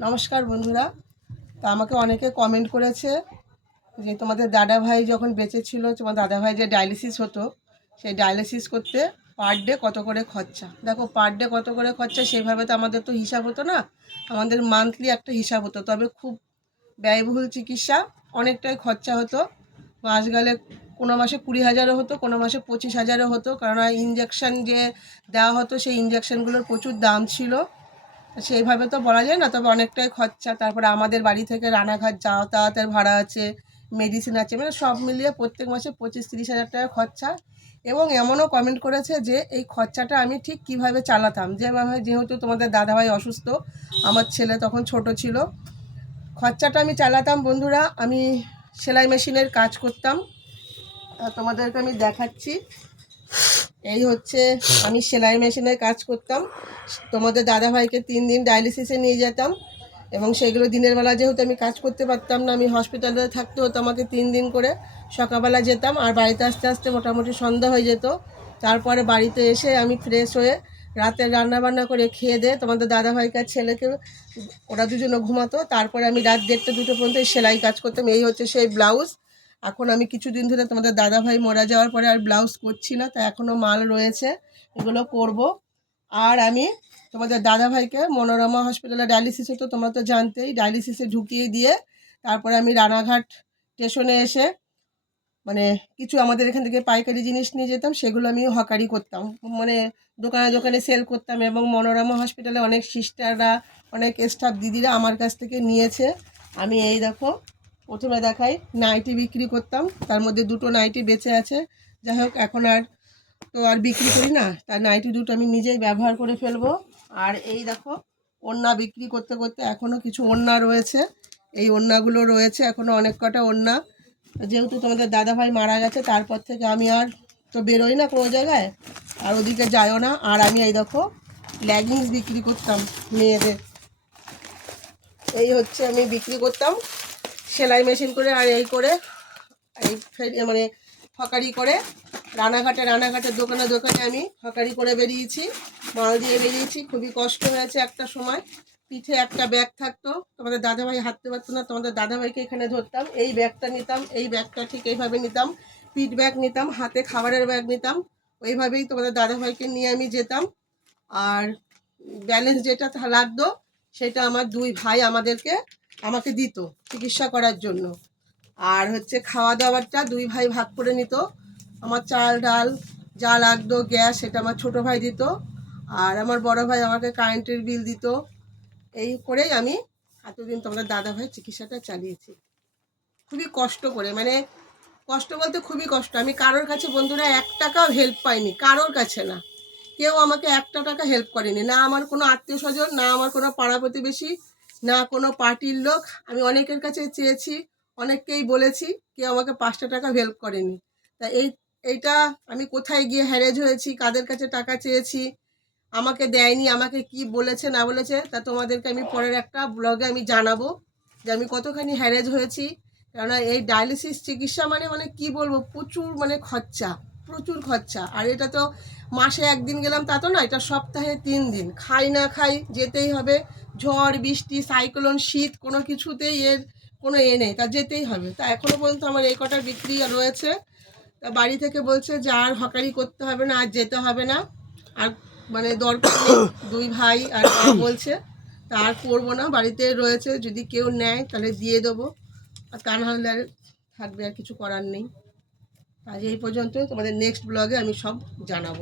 নমস্কার বন্ধুরা। তা আমাকে অনেকে কমেন্ট করেছে যে তোমাদের দাদা ভাই যখন বেঁচে ছিল তোমার দাদা ভাই যে ডায়ালিসিস হতো, সেই ডায়ালিসিস করতে পার ডে কত করে খরচা? দেখো পার ডে কত করে খরচা সেভাবে তো আমাদের তো হিসাব হতো না। আমাদের মান্থলি একটা হিসাব হতো। তবে খুব ব্যয়বহুল চিকিৎসা, অনেকটাই খরচা হতো। মাস গেলে কোনো মাসে কুড়ি হাজারও হতো, কোনো মাসে পঁচিশ হাজারও হতো। কারণ ইঞ্জেকশন যে দেওয়া হতো, সেই ইঞ্জেকশনগুলোর প্রচুর দাম ছিল। সেইভাবে তো বলা যায় না, তবে অনেকটাই খরচা। তারপরে আমাদের বাড়ি থেকে রানাঘাট যাতায়াতের ভাড়া আছে মেডিসিন আছে মানে সব মিলিয়ে প্রত্যেক মাসে পঁচিশ তিরিশ হাজার টাকা খরচা। এবং এমনও কমেন্ট করেছে যে, এই খরচাটা আমি ঠিক কীভাবে চালাতাম? যেভাবে যেহেতু তোমাদের দাদাভাই অসুস্থ, আমার ছেলে তখন ছোট ছিল, খরচাটা আমি চালাতাম। বন্ধুরা, আমি সেলাই মেশিনের কাজ করতাম। তোমাদেরকে আমি দেখাচ্ছি। এই হচ্ছে আমি সেলাই মেশিনের কাজ করতাম। তোমাদের দাদাভাইকে তিন দিন ডায়ালিসিসে নিয়ে যেতাম এবং সেগুলো দিনের বেলা যেহেতু আমি কাজ করতে পারতাম না, আমি হসপিটালে থাকতে হতো আমাকে তিন দিন করে। সকালবেলা যেতাম আর বাড়িতে আসতে আসতে মোটামুটি সন্ধ্যা হয়ে যেত। তারপরে বাড়িতে এসে আমি ফ্রেশ হয়ে রাতে রান্না বান্না করে খেয়ে দিয়ে তোমাদের দাদাভাইকে আর ছেলেকে, ওরা দুজনে ঘুমাতো। তারপরে আমি রাত দেড়টা দুটো পর্যন্ত সেলাই কাজ করতাম। এই হচ্ছে সেই ব্লাউজ এখন আমি কিছুদিন ধরে তোমাদের দাদাভাই মরা যাওয়ার পরে আর ব্লাউজ করছি না, তা এখনও মাল রয়েছে, এগুলো করব। আর আমি তোমাদের দাদাভাইকে মনোরমা হসপিটালে ডায়ালিসিস হতো, তোমরা তো জানতেই, ডায়ালিসিসে ঢুকিয়ে দিয়ে তারপরে আমি রানাঘাট স্টেশনে এসে মানে কিছু আমাদের এখান থেকে পাইকারি জিনিস নিয়ে যেতাম, সেগুলো আমি হকারি করতাম। মানে দোকানে দোকানে সেল করতাম এবং মনোরমা হসপিটালে অনেক সিস্টাররা, অনেক স্টাফ দিদিরা আমার কাছ থেকে নিয়েছে। আমি এই দেখো প্রথমে দেখাই নাইটি বিক্রি করতাম। তার মধ্যে দুটো নাইটি বেঁচে আছে। যাই হোক, এখন আর তো আর বিক্রি করি না। তার নাইটি দুটো আমি নিজেই ব্যবহার করে ফেলব। আর এই দেখো, ওড়না বিক্রি করতে করতে এখনও কিছু ওড়না রয়েছে। এই ওড়নাগুলো রয়েছে এখনও অনেক কটা ওড়না। যেহেতু তোমাদের দাদাভাই মারা গেছে, তারপর থেকে আমি আর তো বেরোই না কোনো জায়গায়। আর ওদিকে যাইও না। আর আমি এই দেখো লেগিংস বিক্রি করতাম মেয়েদের। এই হচ্ছে আমি বিক্রি করতাম। সেলাই মেশিন করে আর এই করে, এই মানে হকারি করে। রানাঘাটে রানাঘাটের দোকানে দোকানে আমি হকারি করে বেরিয়েছি, মাল দিয়ে বেরিয়েছি। খুবই কষ্ট হয়েছে একটা সময়। পিঠে একটা ব্যাগ থাকতো। তোমাদের দাদাভাই হাঁটতে পারতো না, তোমাদের দাদাভাইকে এখানে ধরতাম। এই ব্যাগটা নিতাম, এই ব্যাগটা ঠিক এইভাবে নিতাম। পিঠ ব্যাগ নিতাম, হাতে খাবারের ব্যাগ নিতাম। ওইভাবেই তোমাদের দাদাভাইকে নিয়ে আমি যেতাম। আর ব্যালেন্স যেটা লাগতো, সেটা আমার দুই ভাই আমাদেরকে আমাকে দিত চিকিৎসা করার জন্য। আর হচ্ছে খাওয়া দাওয়ারটা দুই ভাই ভাগ করে নিত। আমার চাল ডাল, যা লাগতো, গ্যাস, সেটা আমার ছোট ভাই দিত। আর আমার বড় ভাই আমাকে কারেন্টের বিল দিত। এই করেই আমি এতদিন তোমাদের দাদা ভাই চিকিৎসাটা চালিয়েছি। খুবই কষ্ট করে মানে কষ্ট বলতে খুবই কষ্ট। আমি কারোর কাছে বন্ধুরা এক টাকাও হেল্প পাইনি, কারোর কাছে না। কেউ আমাকে একটা টাকা হেল্প করেনি। না আমার কোনো আত্মীয় স্বজন না আমার কোনো পাড়া প্রতিবেশী না কোনো পার্টির লোক, আমি অনেকের কাছে চেয়েছি, অনেককেই বলেছি, কেউ আমাকে পাঁচটা টাকা হেল্প করেনি। তা এই, এইটা আমি কোথায় গিয়ে হ্যারেজ হয়েছি, কাদের কাছে টাকা চেয়েছি, আমাকে দেয়নি, আমাকে কি বলেছে, না বলেছে, তা তোমাদেরকে আমি পরের একটা ব্লগে আমি জানাব যে আমি কতখানি হ্যারেজ হয়েছি। কেননা এই ডায়ালিসিস চিকিৎসা মানে মানে কি বলব, প্রচুর মানে খরচা, প্রচুর খরচা। আর এটা তো মাসে একদিন গেলাম, তা তো না, এটা সপ্তাহে তিন দিন। খাই না খাই যেতেই হবে ঝড়, বৃষ্টি সাইক্লোন শীত কোনো কিছুতেই এর কোনো এ নেই, তা যেতেই হবে। তা এখনও পর্যন্ত আমার এই কটা বিক্রি রয়েছে। তা বাড়ি থেকে বলছে যে আর হকারি করতে হবে না, আর যেতে হবে না। আর মানে দরকার দুই ভাই আর বলছে, তা আর করব না, বাড়িতে রয়েছে, যদি কেউ নেয় তাহলে দিয়ে দেবো। আর তা না হলে আর থাকবে, আর কিছু করার নেই। আজ এই পর্যন্ত তোমাদের নেক্সট ব্লগে আমি সব জানাব।